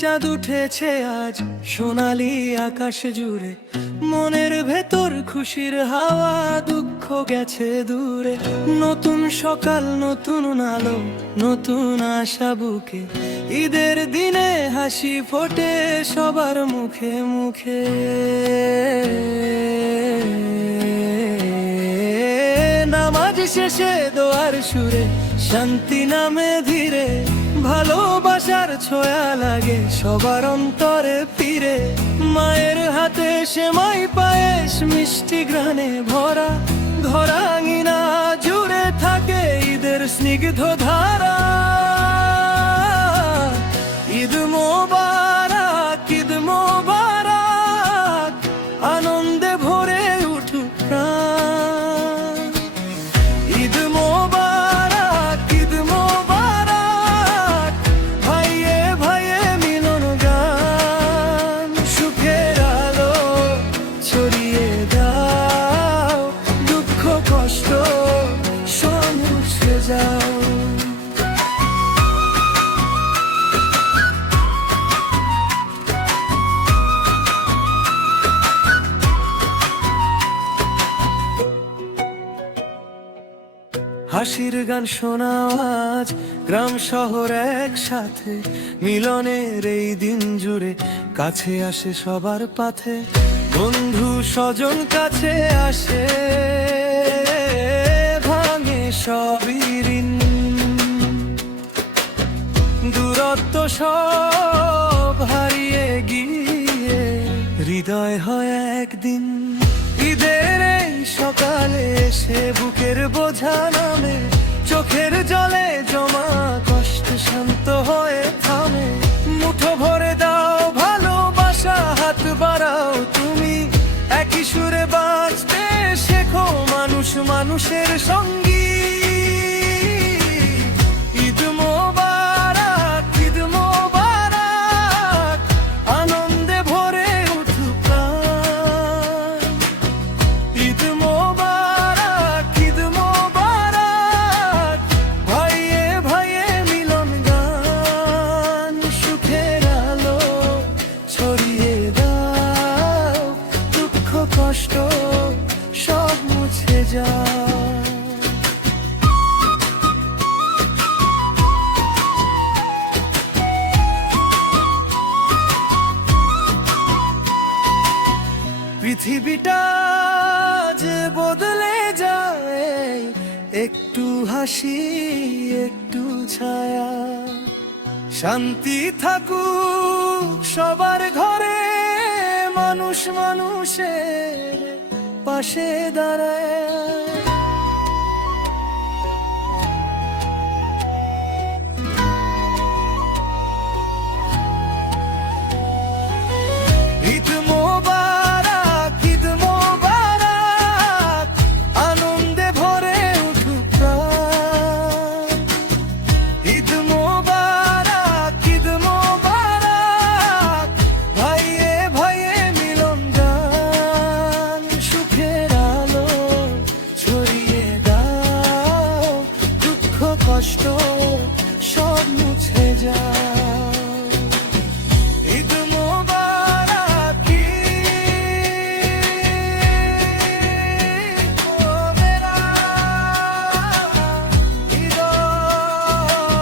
চাঁদ উঠেছে আজ সোনালি আকাশ জুড়ে, মনের ভেতর খুশির হাওয়া, দুঃখ গেছে দূরে। নতুন সকাল, নতুন আলো, নতুন আশা বুকে, ঈদের দিনে হাসি ফোটে সবার মুখে মুখে। নামাজ শেষে দোয়ার সুরে শান্তি নামে ধীরে, ভালোবাসার ছোঁয়া লাগে সবার অন্তরে ফিরে। মায়ের হাতে সেমাই পায়েস মিষ্টি ঘ্রাণে ভরা, ঘরা আঙিনা জুড়ে থাকে ঈদের স্নিগ্ধ ধারা। ঈদ মোবারক, ঈদ মোবারক, আনন্দে ভরে উঠুক প্রাণ। ঈদ মোবারক, ঈদ মোবারক, ভাইয়ে ভাইয়ে মিলন গান। সুখের আলো ছড়িয়ে দাও, দুঃখ কষ্ট সব মুছে যাও। হাসির গান শোনাও আজ গ্রাম শহর একসাথে, মিলনের এই দিন জুড়ে কাছে আসে সবার পাথে। বন্ধু স্বজন কাছে আসে, ভাঙে সবই ঋণ, দূরত্ব সব হারিয়ে গিয়ে হৃদয় হয় একদিন। ঈদের এই সকালে এসে বুকের বোঝা নামে, চোখের জলে জমা কষ্ট শান্ত হয়ে থামে। মুঠো ভরে দাও ভালোবাসা, হাত বাড়াও তুমি, একই সুরে বাঁচতে শেখো মানুষ মানুষের সঙ্গী। ঈদ মোবারক, ঈদ মোবারক, আনন্দে ভরে উঠুক প্রাণ। ঈদ মোবারক, ঈদ মোবারক, ভাইয়ে ভাইয়ে মিলন গান। সুখের আলো ছড়িয়ে দাও, দুঃখ কষ্ট সব মুছে যায়। পৃথিবীটা যে বদলে যায়, একটু হাসি একটু ছায়া। শান্তি থাকুক সবার ঘরে, মানুষ মানুষের পাশে দাঁড়ায়। ঈদ মোবারক, ঈদ মোবারক, আনন্দে ভরে উঠুক প্রাণ। ঈদ মোবারক, ঈদ মোবারক, ভাইয়ে ভাইয়ে মিলন গান। সুখের আলো ছড়িয়ে দাও, দুঃখ কষ্ট সব মুছে যায়।